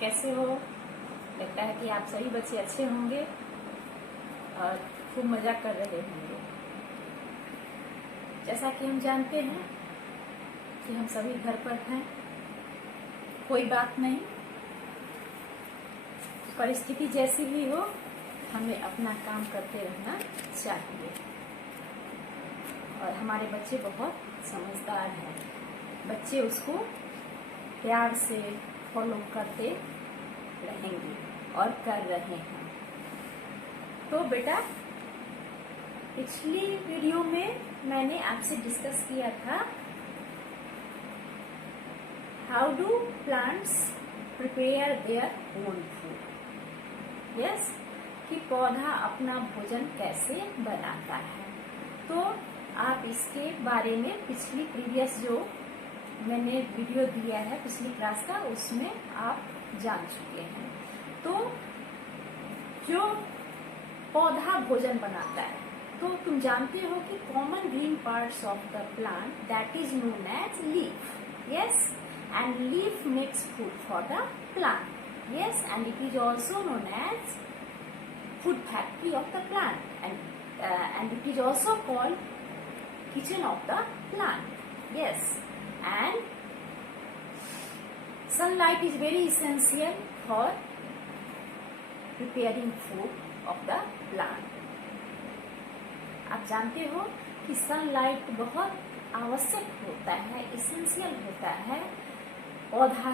कैसे हो? लगता है कि आप सभी बच्चे अच्छे होंगे और खूब मजा कर रहे होंगे। जैसा कि हम जानते हैं कि हम सभी घर पर हैं, कोई बात नहीं, परिस्थिति जैसी भी हो हमें अपना काम करते रहना चाहिए। और हमारे बच्चे बहुत समझदार हैं, बच्चे उसको प्यार से फॉलो करते रहेंगे और कर रहे हैं। तो बेटा, पिछली वीडियो में मैंने आपसे डिस्कस किया था how do plants prepare their own food. Yes, कि पौधा अपना भोजन कैसे बनाता है। तो आप इसके बारे में पिछली प्रीवियस जो मैंने वीडियो दिया है पिछली क्लास का, उसमें आप जान चुके हैं। तो जो पौधा भोजन बनाता है, तो तुम जानते हो कि common green parts of the plant that is known as leaf. Yes, and leaf makes food for the plant. Yes, and it is also known as food factory of the plant, and it is also called kitchen of the plant. Yes, and sunlight is very essential for preparing food of the plant. आप जानते हो कि sunlight बहुत आवश्यक होता है, essential होता है पौधा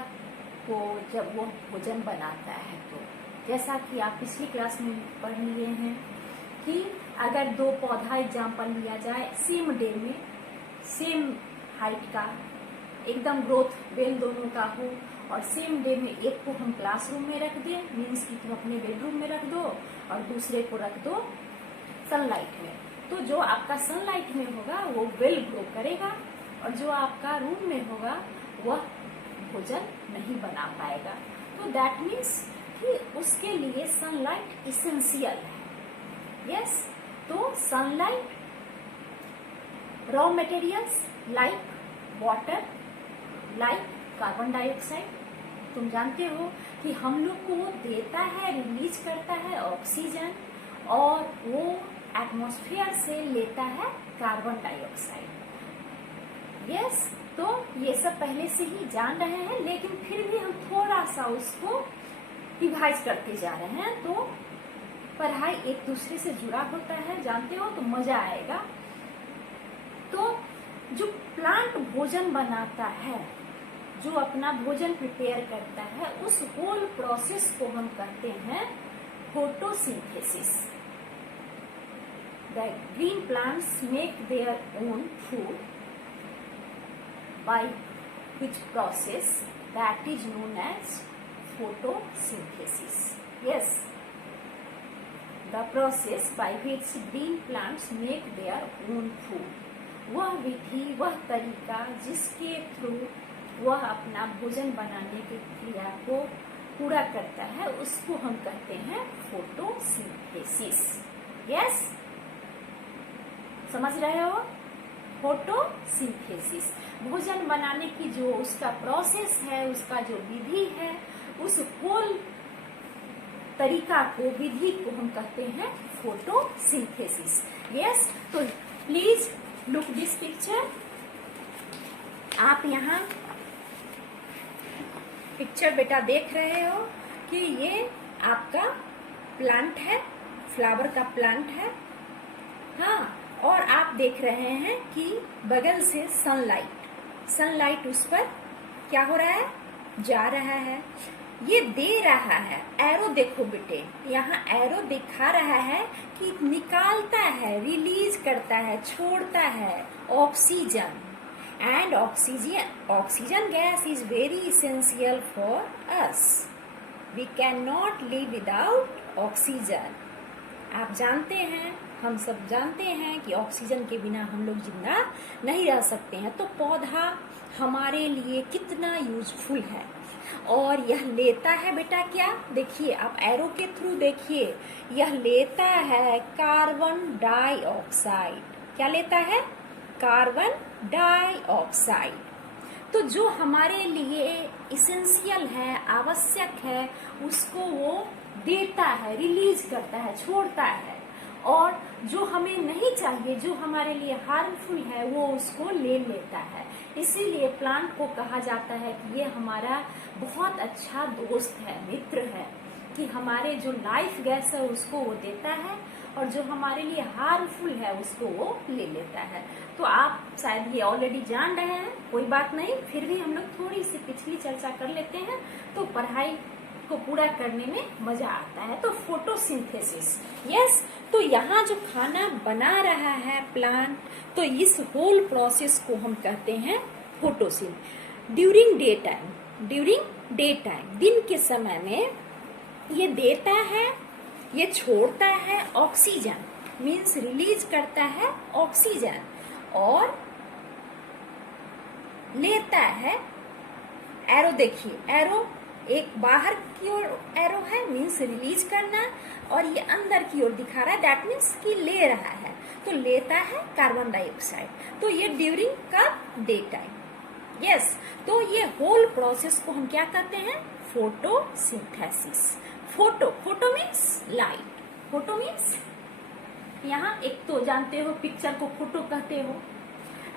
को जब वो भोजन बनाता है। तो जैसा कि आप पिछली क्लास में पढ़ लिए हैं कि अगर दो पौधा एग्जाम्पल लिया जाए, सेम डे में सेम हाइट का, एकदम ग्रोथ वेल दोनों का हो, और सेम डे में एक को हम क्लासरूम में रख दें, मीन्स कि तुम अपने बेडरूम में रख दो, और दूसरे को रख दो सनलाइट में, तो जो आपका सनलाइट में होगा वो वेल ग्रो करेगा, और जो आपका रूम में होगा वह भोजन नहीं बना पाएगा। तो दैट मीन्स कि उसके लिए सनलाइट इसेंशियल है। यस, तो sunlight raw materials like water, like carbon dioxide, तुम जानते हो कि हम लोग को वो देता है, रिलीज करता है ऑक्सीजन, और वो एटमॉस्फेयर से लेता है कार्बन डाइऑक्साइड। यस, तो ये सब पहले से ही जान रहे हैं, लेकिन फिर भी हम थोड़ा सा उसको रिवाइज करते जा रहे हैं। तो पढ़ाई एक दूसरे से जुड़ा होता है, जानते हो, तो मजा आएगा। तो जो प्लांट भोजन बनाता है, जो अपना भोजन प्रिपेयर करता है, उस होल प्रोसेस को हम कहते हैं photosynthesis. The green plants make their own food by which process that is known as photosynthesis. Yes, the process by which green plants make their own food. वह विधि, वह तरीका जिसके थ्रू वह अपना भोजन बनाने की क्रिया को पूरा करता है, उसको हम कहते हैं फोटोसिंथेसिस। यस, समझ रहे हो? फोटोसिंथेसिस भोजन बनाने की जो उसका प्रोसेस है, उसका जो विधि है, उस होल तरीका को, विधि को हम कहते हैं फोटोसिंथेसिस। यस, तो प्लीज लुक दिस पिक्चर। आप यहाँ पिक्चर बेटा देख रहे हो कि ये आपका प्लांट है, फ्लावर का प्लांट है। हाँ, और आप देख रहे हैं कि बगल से सनलाइट उस पर क्या हो रहा है, जा रहा है, ये दे रहा है। एरो देखो बेटे, यहाँ एरो दिखा रहा है कि निकालता है, रिलीज करता है, छोड़ता है oxygen, and oxygen gas is very essential for us. We can not live without oxygen. आप जानते हैं, हम सब जानते हैं कि ऑक्सीजन के बिना हम लोग जिंदा नहीं रह सकते हैं। तो पौधा हमारे लिए कितना यूजफुल है, और यह लेता है बेटा क्या, देखिए आप एरो के थ्रू देखिए, यह लेता है कार्बन डाइऑक्साइड। क्या लेता है? Carbon dioxide. तो जो हमारे लिए इसेंशियल है, आवश्यक है उसको वो देता है, रिलीज करता है, छोड़ता है, और जो हमें नहीं चाहिए, जो हमारे लिए हार्मफुल है, वो उसको ले लेता है। इसीलिए प्लांट को कहा जाता है कि ये हमारा बहुत अच्छा दोस्त है, मित्र है, कि हमारे जो लाइफ गैस है उसको वो देता है और जो हमारे लिए हार्मफुल है उसको वो ले लेता है। तो आप शायद ये ऑलरेडी जान रहे हैं, कोई बात नहीं, फिर भी हम लोग थोड़ी सी पिछली चर्चा कर लेते हैं तो पढ़ाई को पूरा करने में मजा आता है। तो फोटोसिंथेसिस, यस, तो यहाँ जो खाना बना रहा है प्लांट, तो इस होल प्रोसेस को हम कहते हैं फोटोसिंथ। ड्यूरिंग डे टाइम, दिन के समय में ये देता है, ये छोड़ता है ऑक्सीजन, मीन्स रिलीज करता है ऑक्सीजन, और लेता है, एरो देखिए, एरो एक बाहर की ओर एरो है, मीन्स रिलीज करना, और ये अंदर की ओर दिखा रहा है, दैट मीन्स कि ले रहा है, तो लेता है कार्बन डाइऑक्साइड। तो ये ड्यूरिंग का डे टाइम, यस। तो ये होल प्रोसेस को हम क्या कहते हैं? Photosynthesis. Photo means light, photo means, यहाँ एक तो जानते हो पिक्चर को फोटो कहते हो।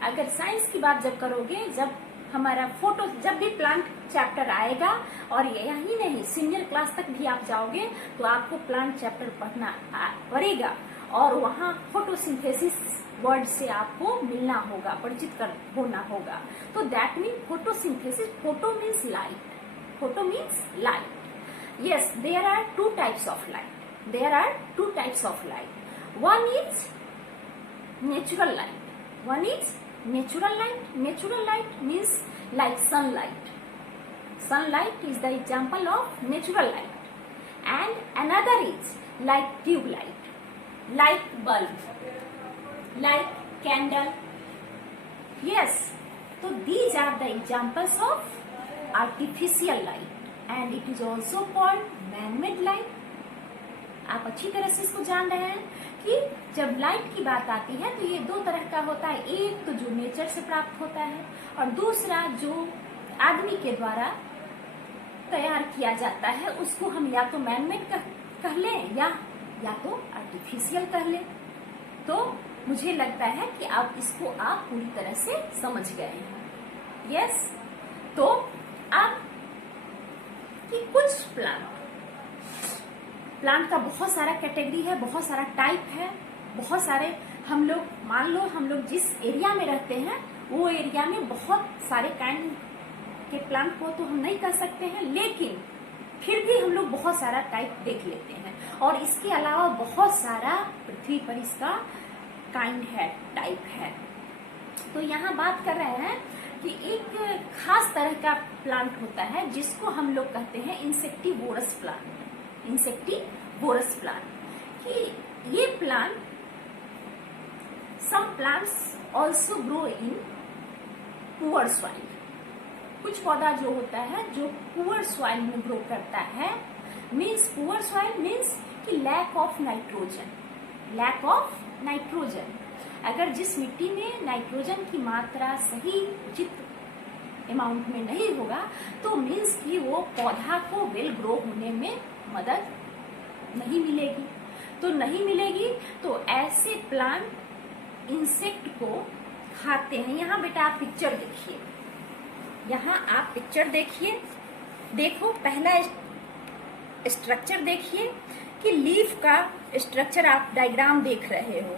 अगर साइंस की बात जब करोगे, जब हमारा फोटो, जब भी प्लांट चैप्टर आएगा, और यही नहीं सीनियर क्लास तक भी आप जाओगे तो आपको प्लांट चैप्टर पढ़ना पड़ेगा, और वहाँ फोटोसिंथेसिस वर्ड से आपको मिलना होगा, परिचित होना होगा। तो that mean photosynthesis, photo means light, photo means light. Yes, there are two types of light. There are two types of light. One is natural light. One is natural light. Natural light means like sunlight. Sunlight is the example of natural light. And another is like tube light, like bulb, like candle. Yes, so these are the examples of artificial light. And it is also called man-made light. आप अच्छी तरह से इसको जान रहे हैं कि जब लाइट की बात आती है तो ये दो तरह का होता है, एक तो जो नेचर से प्राप्त होता है, और दूसरा जो आदमी के द्वारा तैयार किया जाता है, उसको हम या तो मैन-मेड कह लें या तो आर्टिफिशियल कह लें। तो मुझे लगता है कि आप इसको आप पूरी तरह से समझ गए हैं। यस, तो आप कि कुछ प्लांट का बहुत सारा कैटेगरी है, बहुत सारा टाइप है, बहुत सारे, हम लोग मान लो हम लोग जिस एरिया में रहते हैं वो एरिया में बहुत सारे काइंड के प्लांट को तो हम नहीं कर सकते हैं, लेकिन फिर भी हम लोग बहुत सारा टाइप देख लेते हैं, और इसके अलावा बहुत सारा पृथ्वी पर इसका काइंड है, टाइप है। तो यहाँ बात कर रहे हैं कि एक खास तरह का प्लांट होता है जिसको हम लोग कहते हैं इंसेक्टिवोरस प्लांट। इंसेक्टिवोरस प्लांट, कि ये plant, some plants also grow in poor soil. कुछ पौधा जो होता है जो पुअर सॉइल में ग्रो करता है, मीन्स पुअर सॉइल मीन्स कि lack of nitrogen, lack of nitrogen. अगर जिस मिट्टी में नाइट्रोजन की मात्रा सही उचित अमाउंट में नहीं होगा तो मीन्स कि वो पौधा को वेल ग्रो होने में मदद नहीं मिलेगी। तो नहीं मिलेगी तो ऐसे प्लांट इंसेक्ट को खाते हैं। यहाँ बेटा आप पिक्चर देखिए, यहाँ आप पिक्चर देखिए, देखो पहला स्ट्रक्चर देखिए कि लीफ का स्ट्रक्चर आप डायग्राम देख रहे हो,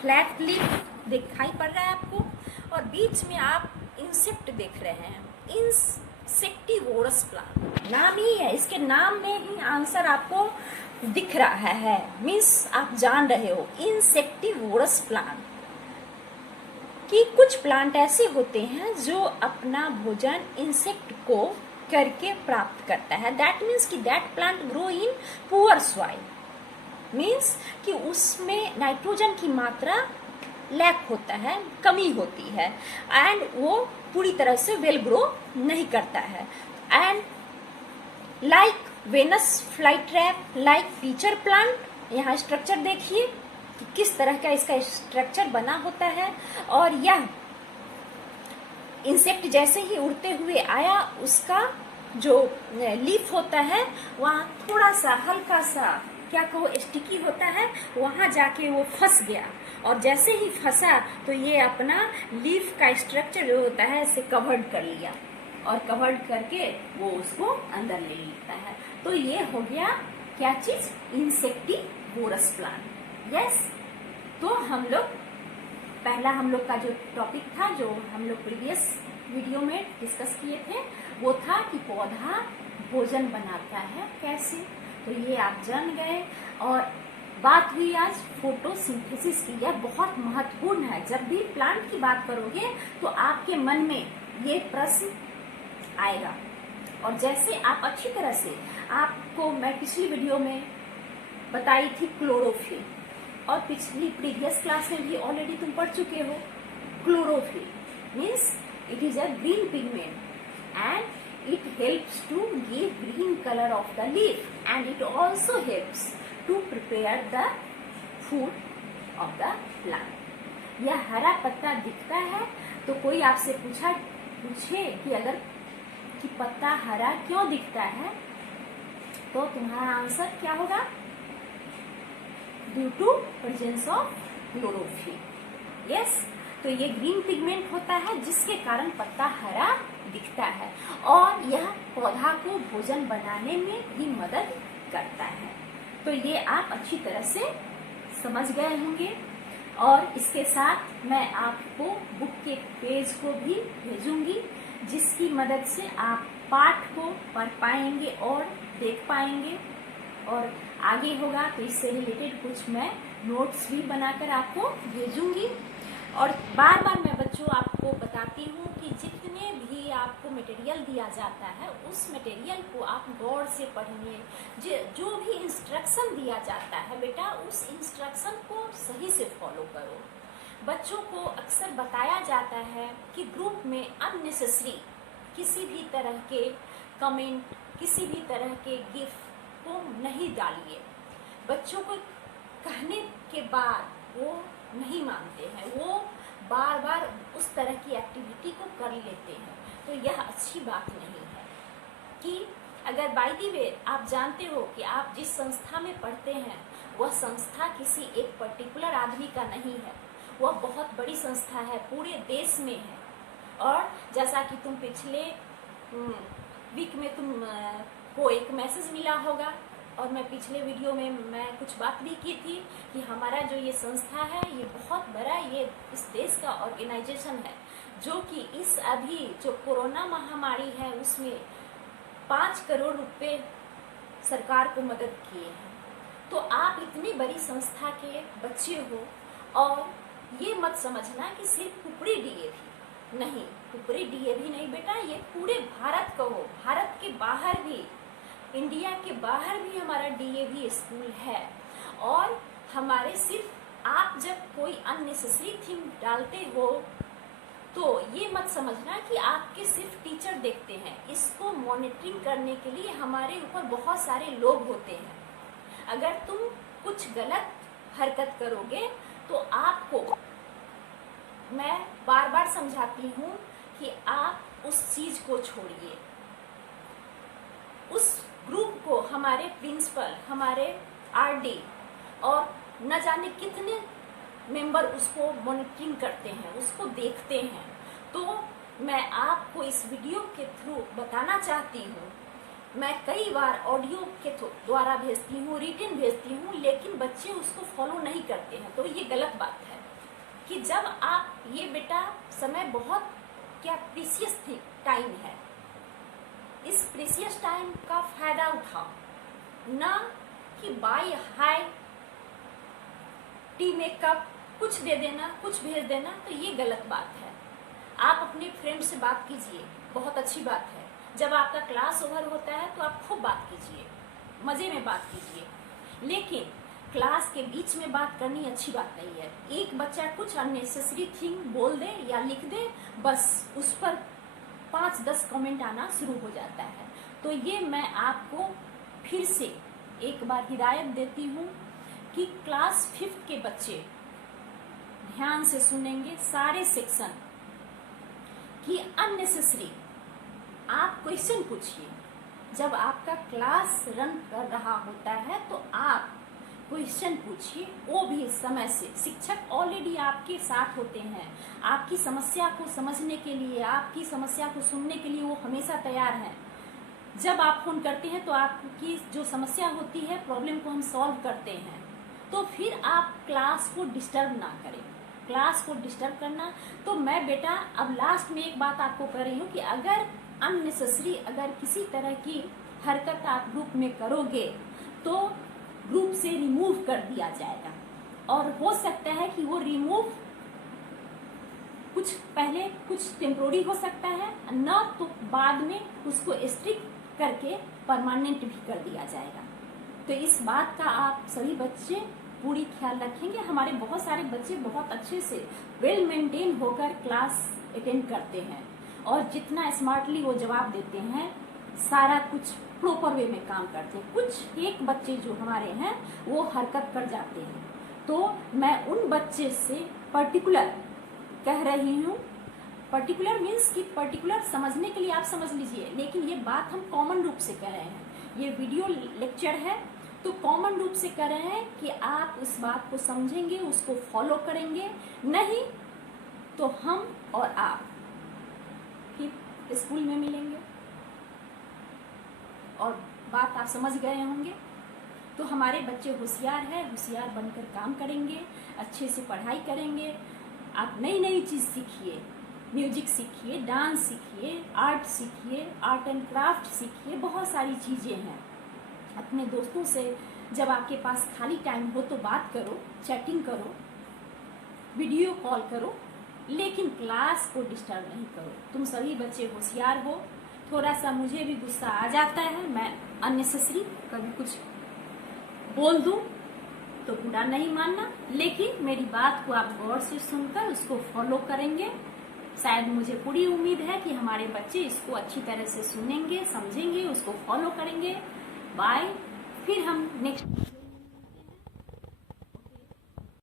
फ्लैट लीफ दिखाई पड़ रहा है आपको, और बीच में आप इंसेक्ट देख रहे हैं, इंसेक्टिवोरस प्लांट। नाम ही है, इसके नाम में ही आंसर आपको दिख रहा है, मीन्स आप जान रहे हो इंसेक्टिवोरस प्लांट। कि कुछ प्लांट ऐसे होते हैं जो अपना भोजन इंसेक्ट को करके प्राप्त करता है, दैट मीन्स कि that plant grow in poor soil, means कि उसमें नाइट्रोजन की मात्रा लैक होता है, कमी होती है, एंड वो पूरी तरह से वेल ग्रो नहीं करता है। And like Venus flytrap, like pitcher plant, यहाँ स्ट्रक्चर देखिए कि किस तरह का इसका स्ट्रक्चर बना होता है, और यह इंसेक्ट जैसे ही उड़ते हुए आया उसका जो लीफ होता है वहाँ थोड़ा सा हल्का सा क्या कहो स्टिकी होता है, वहाँ जाके वो फंस गया, और जैसे ही फंसा तो ये अपना लीफ का स्ट्रक्चर जो होता है इसे कवर्ड कर लिया, और कवर्ड करके वो उसको अंदर ले लेता है। तो ये हो गया क्या चीज, इंसेक्टिवोरस प्लांट। यस, तो हम लोग पहला हम लोग का जो टॉपिक था, जो हम लोग प्रीवियस वीडियो में डिस्कस किए थे, वो था कि पौधा भोजन बनाता है कैसे। तो ये आप जान गए, और बात हुई आज फोटोसिंथेसिस की। यह बहुत महत्वपूर्ण है। जब भी प्लांट की बात करोगे तो आपके मन में ये प्रश्न आएगा, और जैसे आप अच्छी तरह से, आपको मैं पिछली वीडियो में बताई थी क्लोरोफिल, और पिछली प्रीवियस क्लास में भी ऑलरेडी तुम पढ़ चुके हो। Chlorophyll means it is a green pigment and it helps to give green color of the leaf, and it also helps to prepare the food of the plant। यह हरा पत्ता दिखता है, तो कोई आपसे पूछे कि अगर कि पत्ता हरा क्यों दिखता है, तो तुम्हारा आंसर क्या होगा, due to presence of chlorophyll. Yes, तो ये ग्रीन पिगमेंट होता है जिसके कारण पत्ता हरा दिखता है, और यह पौधा को भोजन बनाने में भी मदद करता है। तो ये आप अच्छी तरह से समझ गए होंगे, और इसके साथ मैं आपको बुक के पेज को भी भेजूंगी, जिसकी मदद से आप पाठ को पढ़ पाएंगे और देख पाएंगे, और आगे होगा तो इससे रिलेटेड कुछ मैं नोट्स भी बनाकर आपको भेजूंगी। और बार बार मैं बच्चों आपको बताती हूँ कि जितने भी आपको मटेरियल दिया जाता है, उस मटेरियल को आप गौर से पढ़िए। जो भी इंस्ट्रक्शन दिया जाता है बेटा, उस इंस्ट्रक्शन को सही से फॉलो करो। बच्चों को अक्सर बताया जाता है कि ग्रुप में अननेसेसरी किसी भी तरह के कमेंट, किसी भी तरह के गिफ्ट को नहीं डालिए। बच्चों को कहने के बाद वो नहीं मानते हैं, वो बार बार उस तरह की एक्टिविटी को कर लेते हैं। तो यह अच्छी बात नहीं है। कि अगर बाय द वे आप जानते हो कि आप जिस संस्था में पढ़ते हैं वह संस्था किसी एक पर्टिकुलर आदमी का नहीं है, वह बहुत बड़ी संस्था है, पूरे देश में है। और जैसा कि तुम पिछले वीक में तुम को एक मैसेज मिला होगा, और मैं पिछले वीडियो में मैं कुछ बात भी की थी कि हमारा जो ये संस्था है ये बहुत बड़ा, ये इस देश का ऑर्गेनाइजेशन है, जो कि इस अभी जो कोरोना महामारी है उसमें 5 करोड़ रुपए सरकार को मदद किए हैं। तो आप इतनी बड़ी संस्था के बच्चे हो, और ये मत समझना कि सिर्फ कुपड़ी डीएवी नहीं, कुपड़ी डीएवी नहीं बेटा, ये पूरे भारत को हो, भारत के बाहर भी, इंडिया के बाहर भी हमारा डीएवी स्कूल है। और हमारे सिर्फ आप जब कोई अननेसेसरी थिंग डालते हो तो ये मत समझना कि आपके सिर्फ टीचर देखते हैं। इसको मॉनिटरिंग करने के लिए हमारे ऊपर बहुत सारे लोग होते हैं। अगर तुम कुछ गलत हरकत करोगे तो आपको मैं बार बार समझाती हूँ कि आप उस चीज को छोड़िए। उस ग्रुप को हमारे प्रिंसिपल, हमारे आरडी और न जाने कितने मेंबर उसको मॉनिटरिंग करते हैं, उसको देखते हैं। तो मैं आपको इस वीडियो के थ्रू बताना चाहती हूँ, मैं कई बार ऑडियो के द्वारा भेजती हूँ, रिटन भेजती हूँ, लेकिन बच्चे उसको फॉलो नहीं करते हैं। तो ये गलत बात है कि जब आप ये बेटा समय बहुत क्या प्रीशियस टाइम है, इस प्रीशियस टाइम का फायदा उठाओ, ना कि बाय हाई टी मेकअप कुछ दे देना, कुछ भेज देना। तो ये गलत बात है। आप अपने फ्रेंड से बात कीजिए, बहुत अच्छी बात है। जब आपका क्लास ओवर होता है तो आप खूब बात कीजिए, मजे में बात कीजिए, लेकिन क्लास के बीच में बात करनी अच्छी बात नहीं है। एक बच्चा कुछ अननेसेसरी थिंग बोल दे या लिख दे, बस उस पर 5-10 कमेंट आना शुरू हो जाता है। तो ये मैं आपको फिर से एक बार हिदायत देती हूँ कि क्लास 5th के बच्चे ध्यान से सुनेंगे सारे सेक्शन कि अननेसेसरी आप क्वेश्चन पूछिए, जब आपका क्लास रन कर रहा होता है तो आप क्वेश्चन पूछिए, वो भी समय से। शिक्षक ऑलरेडी आपके साथ होते हैं, आपकी समस्या को समझने के लिए, आपकी समस्या को सुनने के लिए वो हमेशा तैयार हैं। जब आप फोन करते हैं तो आपकी जो समस्या होती है, प्रॉब्लम को हम सॉल्व करते हैं। तो फिर आप क्लास को डिस्टर्ब ना करें। क्लास को डिस्टर्ब करना, तो मैं बेटा अब लास्ट में एक बात आपको कह रही हूँ कि अगर अननेसेसरी अगर किसी तरह की हरकत आप ग्रुप में करोगे तो ग्रुप से रिमूव कर दिया जाएगा। और हो सकता है कि वो रिमूव कुछ पहले कुछ टेम्पोररी हो सकता है, न तो बाद में उसको स्ट्रिक्ट करके परमानेंट भी कर दिया जाएगा। तो इस बात का आप सभी बच्चे पूरी ख्याल रखेंगे। हमारे बहुत सारे बच्चे बहुत अच्छे से वेल मेंटेन होकर क्लास अटेंड करते हैं और जितना स्मार्टली वो जवाब देते हैं, सारा कुछ प्रॉपर वे में काम करते हैं। कुछ एक बच्चे जो हमारे हैं वो हरकत कर जाते हैं, तो मैं उन बच्चे से पर्टिकुलर कह रही हूँ। पर्टिकुलर मीन्स कि पर्टिकुलर समझने के लिए आप समझ लीजिए, लेकिन ये बात हम कॉमन रूप से कह रहे हैं। ये वीडियो लेक्चर है तो कॉमन रूप से कह रहे हैं कि आप इस बात को समझेंगे, उसको फॉलो करेंगे। नहीं तो हम और आप फिर स्कूल में मिलेंगे। और बात आप समझ गए होंगे। तो हमारे बच्चे होशियार हैं, होशियार बनकर काम करेंगे, अच्छे से पढ़ाई करेंगे। आप नई नई चीज़ सीखिए, म्यूजिक सीखिए, डांस सीखिए, आर्ट सीखिए, आर्ट एंड क्राफ्ट सीखिए। बहुत सारी चीज़ें हैं। अपने दोस्तों से जब आपके पास खाली टाइम हो तो बात करो, चैटिंग करो, वीडियो कॉल करो, लेकिन क्लास को डिस्टर्ब नहीं करो। तुम सभी बच्चे होशियार हो। थोड़ा सा मुझे भी गुस्सा आ जाता है, मैं अननेसेसरी कभी कुछ बोल दूं तो बुरा नहीं मानना, लेकिन मेरी बात को आप गौर से सुनकर उसको फॉलो करेंगे। शायद मुझे पूरी उम्मीद है कि हमारे बच्चे इसको अच्छी तरह से सुनेंगे, समझेंगे, उसको फॉलो करेंगे। बाय। फिर हम नेक्स्ट